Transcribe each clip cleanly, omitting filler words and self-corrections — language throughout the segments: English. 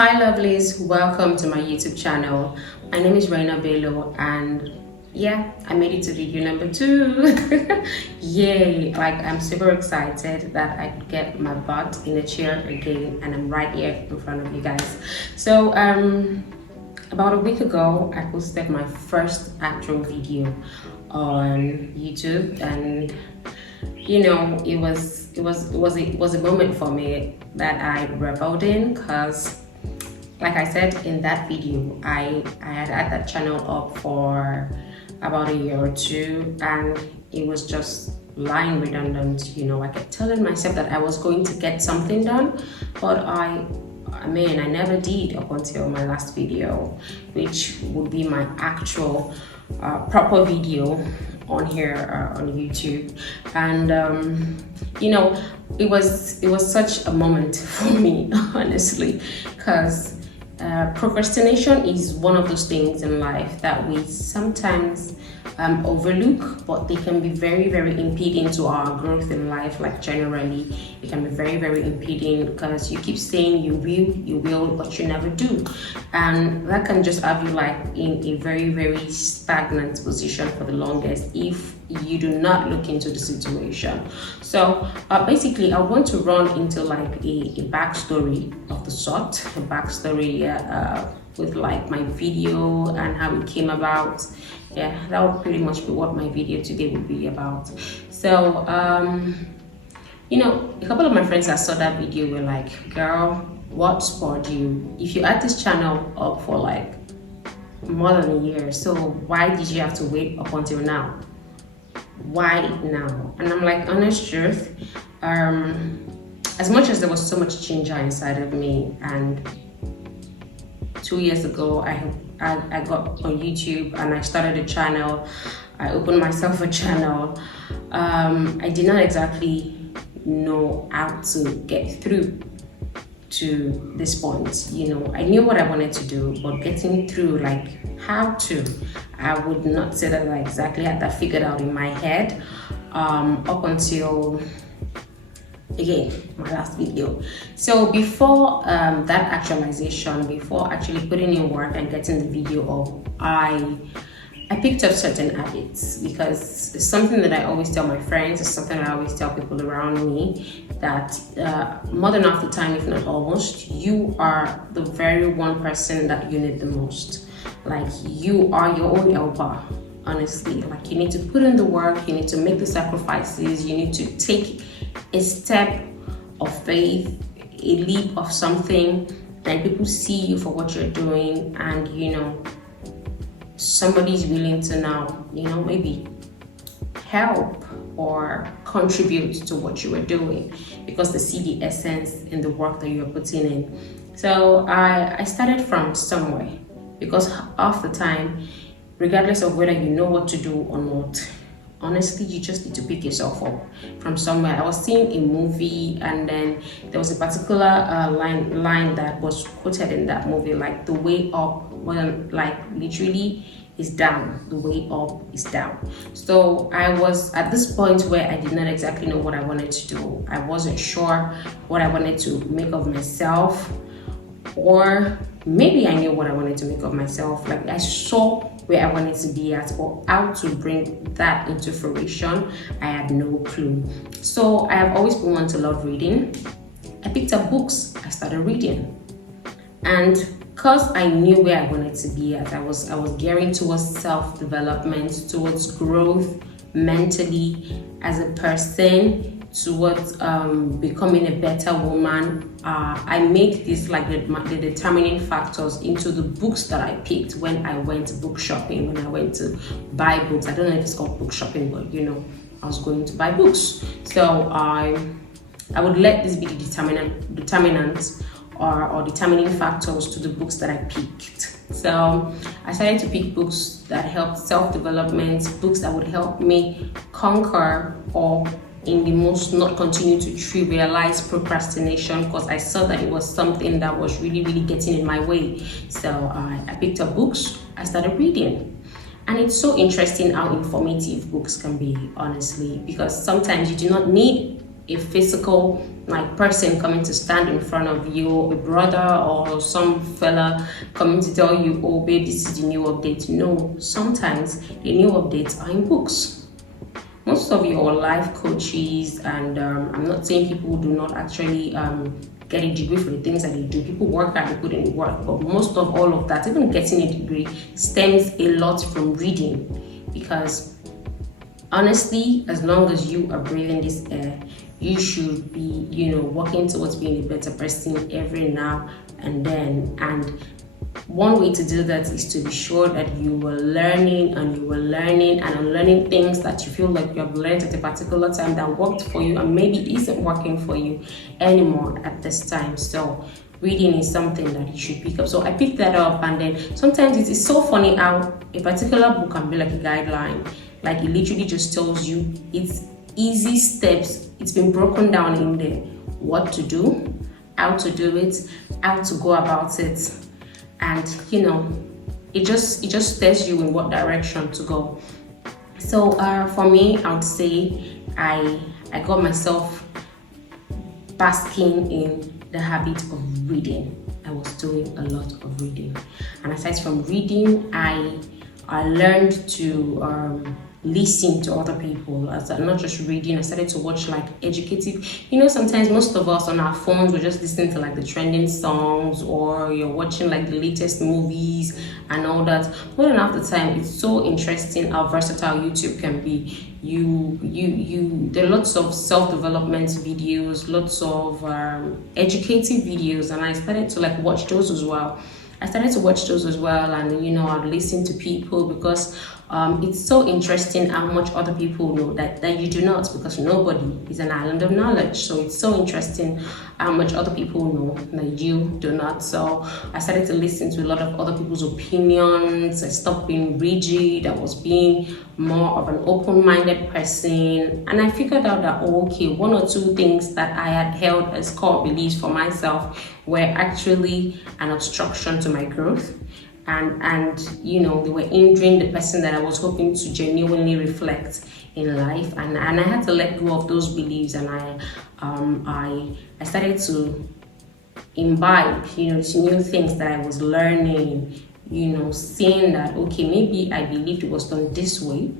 Hi lovelies, welcome to my YouTube channel. My name is Raina Bello and yeah, I made it to video number 2. Yay, like I'm super excited that I could get my butt in a chair again and I'm right here in front of you guys. So about a week ago I posted my first actual video on YouTube, and you know, it was a moment for me that I reveled in, because like I said in that video, I had that channel up for about a year or two, and it was just lying redundant. You know, I kept telling myself that I was going to get something done, but I never did up until my last video, which would be my actual proper video on here on YouTube. And you know, it was such a moment for me, honestly, because procrastination is one of those things in life that we sometimes overlook, but they can be very impeding to our growth in life. Like generally, it can be very impeding, because you keep saying you will, but you never do, and that can just have you like in a very stagnant position for the longest if you do not look into the situation. So basically, I want to run into like a backstory of the sort, a backstory with like my video and how it came about. Yeah, that would pretty much be what my video today would be about. So you know, a couple of my friends that saw that video were like, girl, what spurred you? If you had this channel up for like more than a year, so why did you have to wait up until now? Why now? And I'm like, honest truth, as much as there was so much ginger inside of me, and 2 years ago I got on YouTube and I started a channel, I opened myself a channel, I did not exactly know how to get through to this point. You know, I knew what I wanted to do, but getting through, like how to, I would not say that I exactly had that figured out in my head up until again my last video. So before that actualization, before actually putting in work and getting the video up, I picked up certain habits, because it's something that I always tell my friends, it's something I always tell people around me, that more than half the time, if not almost, you are the very one person that you need the most. Like, you are your own helper, honestly. Like, you need to put in the work, you need to make the sacrifices, you need to take a step of faith, a leap of something, and people see you for what you're doing, and you know, somebody's willing to now, you know, maybe help or contribute to what you are doing, because they see the essence in the work that you're putting in. So I started from somewhere, because half the time, regardless of whether you know what to do or not, honestly, you just need to pick yourself up from somewhere. I was seeing a movie, and then there was a particular line that was quoted in that movie, like the way up, well, like literally is down, the way up is down. So I was at this point where I did not exactly know what I wanted to do. I wasn't sure what I wanted to make of myself, or maybe I knew what I wanted to make of myself. Like, I saw where I wanted to be at, or how to bring that into fruition. I had no clue. So I have always been one to love reading. I picked up books, I started reading, and because I knew where I wanted to be at, I was gearing towards self-development, towards growth mentally as a person, towards becoming a better woman. I made this like the determining factors into the books that I picked when I went book shopping, when I went to buy books. I don't know if it's called book shopping, but you know, I was going to buy books. So I would let this be the determinant or determining factors to the books that I picked. So I started to pick books that helped self-development, books that would help me conquer, or in the most not continue to trivialize procrastination, because I saw that it was something that was really getting in my way. So I picked up books, I started reading. And it's so interesting how informative books can be, honestly, because sometimes you do not need a physical like person coming to stand in front of you, a brother or some fella coming to tell you, oh babe, this is the new update. No, sometimes the new updates are in books. Most of your life coaches, and I'm not saying people do not actually get a degree for the things that they do. People work hard, they put in the work, but most of all of that, even getting a degree, stems a lot from reading. Because honestly, as long as you are breathing this air, you should be, working towards being a better person every now and then. And one way to do that is to be sure that you are learning and unlearning things that you feel like you have learned at a particular time that worked for you and maybe isn't working for you anymore at this time. So reading is something that you should pick up. So I picked that up, and then sometimes it is so funny how a particular book can be like a guideline. Like it literally just tells you, it's easy steps. It's been broken down in there. What to do, how to do it, how to go about it. And it just tells you in what direction to go. So for me, I would say I got myself basking in the habit of reading. I was doing a lot of reading, and aside from reading, I learned to listen to other people. As I'm not just reading, I started to watch like educative. Sometimes most of us on our phones, we're just listening to like the trending songs, or you're watching like the latest movies and all that. More than half the time, it's so interesting how versatile YouTube can be. There are lots of self-development videos, lots of educative videos, and I started to like watch those as well. And I'd listen to people, because it's so interesting how much other people know that you do not, because nobody is an island of knowledge. So it's so interesting how much other people know that you do not. So I started to listen to a lot of other people's opinions. I stopped being rigid. I was being more of an open-minded person, and I figured out that one or two things that I had held as core beliefs for myself were actually an obstruction to my growth, and they were hindering the person that I was hoping to genuinely reflect in life, and I had to let go of those beliefs, and I started to imbibe these new things that I was learning, seeing that maybe I believed it was done this way,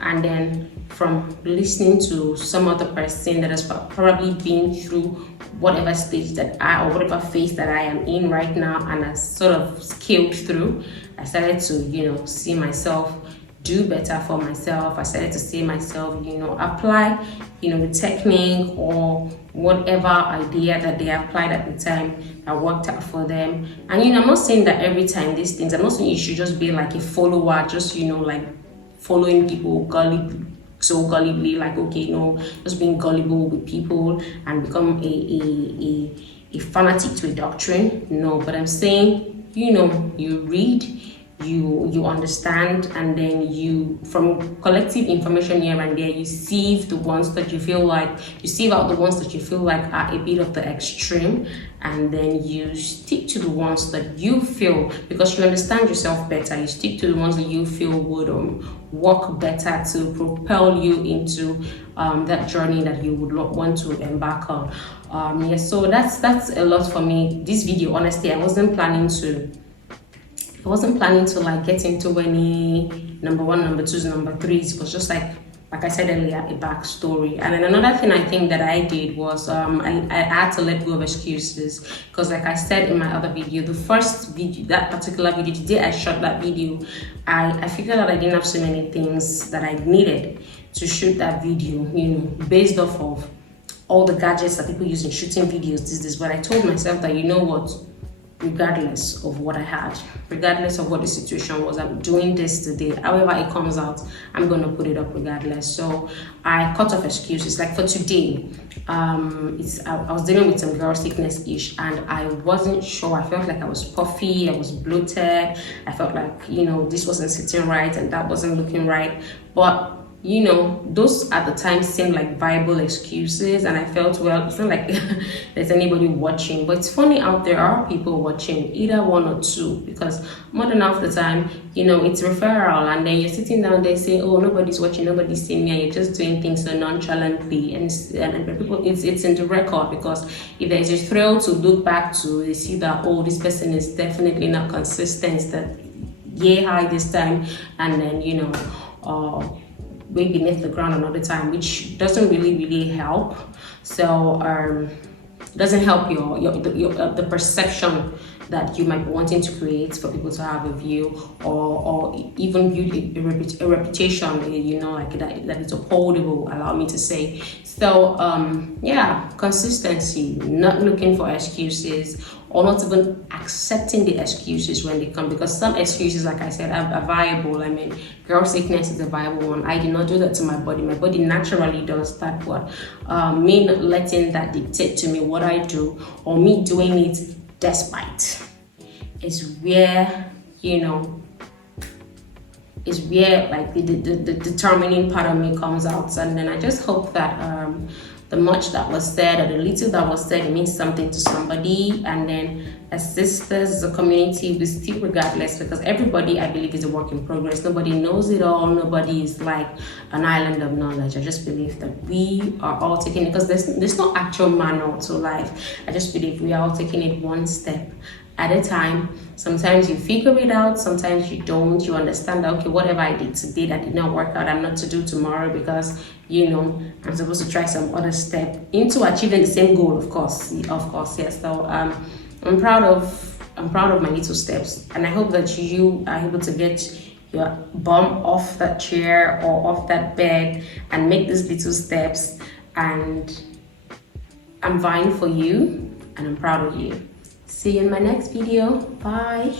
and then from listening to some other person that has probably been through whatever stage that or whatever phase that I am in right now, and I sort of scaled through, I started to see myself do better for myself. I started to see myself apply the technique or whatever idea that they applied at the time that worked out for them. And I'm not saying that every time these things, I'm not saying you should just be like a follower, just like following people gullibly, like just being gullible with people and become a fanatic to a doctrine. No, but I'm saying you read, you understand, and then you, from collective information here and there, you sieve the ones that you feel like, you sieve out the ones that you feel like are a bit of the extreme, and then you stick to the ones that you feel, because you understand yourself better, you stick to the ones that you feel would work better to propel you into that journey that you would want to embark on. So that's a lot for me. This video, honestly, I wasn't planning to like get into any number one, number twos, number threes. It was just like I said earlier, a backstory. And then another thing I think that I did was I had to let go of excuses, because like I said in my other video, the first video, that particular video, the day I shot that video, I figured out I didn't have so many things that I needed to shoot that video, based off of all the gadgets that people use in shooting videos these days. But I told myself that, regardless of what I had, regardless of what the situation was, I'm doing this today. However it comes out, I'm going to put it up regardless. So I cut off excuses. Like for today, I was dealing with some girl sickness ish, and I wasn't sure. I felt like I was puffy, I was bloated. I felt like, this wasn't sitting right and that wasn't looking right. But those at the time seemed like viable excuses, and I felt, well, it's not like there's anybody watching. But it's funny, out there are people watching, either one or two, because more than half the time, it's referral, and then you're sitting down there saying, oh, nobody's watching, nobody's seeing me, and you're just doing things so nonchalantly, and people, it's in the record, because if there's a thrill to look back to, they see that, oh, this person is definitely not consistent, that yay high this time, and then way beneath the ground another time, which doesn't really help. So doesn't help the perception that you might be wanting to create for people to have a view, or even build a reputation, like that is upholdable, allow me to say. So consistency, not looking for excuses, or not even accepting the excuses when they come, because some excuses, like I said, are viable. I mean, girl sickness is a viable one. I did not do that to my body. My body naturally does that, but me not letting that dictate to me what I do, or me doing it despite, is where like the determining part of me comes out. And then I just hope that the much that was said, or the little that was said, it means something to somebody. And then as sisters, as a community, we still, regardless, because everybody, I believe, is a work in progress. Nobody knows it all. Nobody is like an island of knowledge. I just believe that we are all taking it, because there's no actual manual to life. I just believe we are all taking it one step at a time. Sometimes you figure it out, sometimes you don't. You understand that, okay, whatever I did today that did not work out, I'm not to do tomorrow, because I'm supposed to try some other step into achieving the same goal, of course, yes. So I'm proud of my little steps, and I hope that you are able to get your bum off that chair or off that bed and make these little steps. And I'm vying for you, and I'm proud of you. See you in my next video. Bye.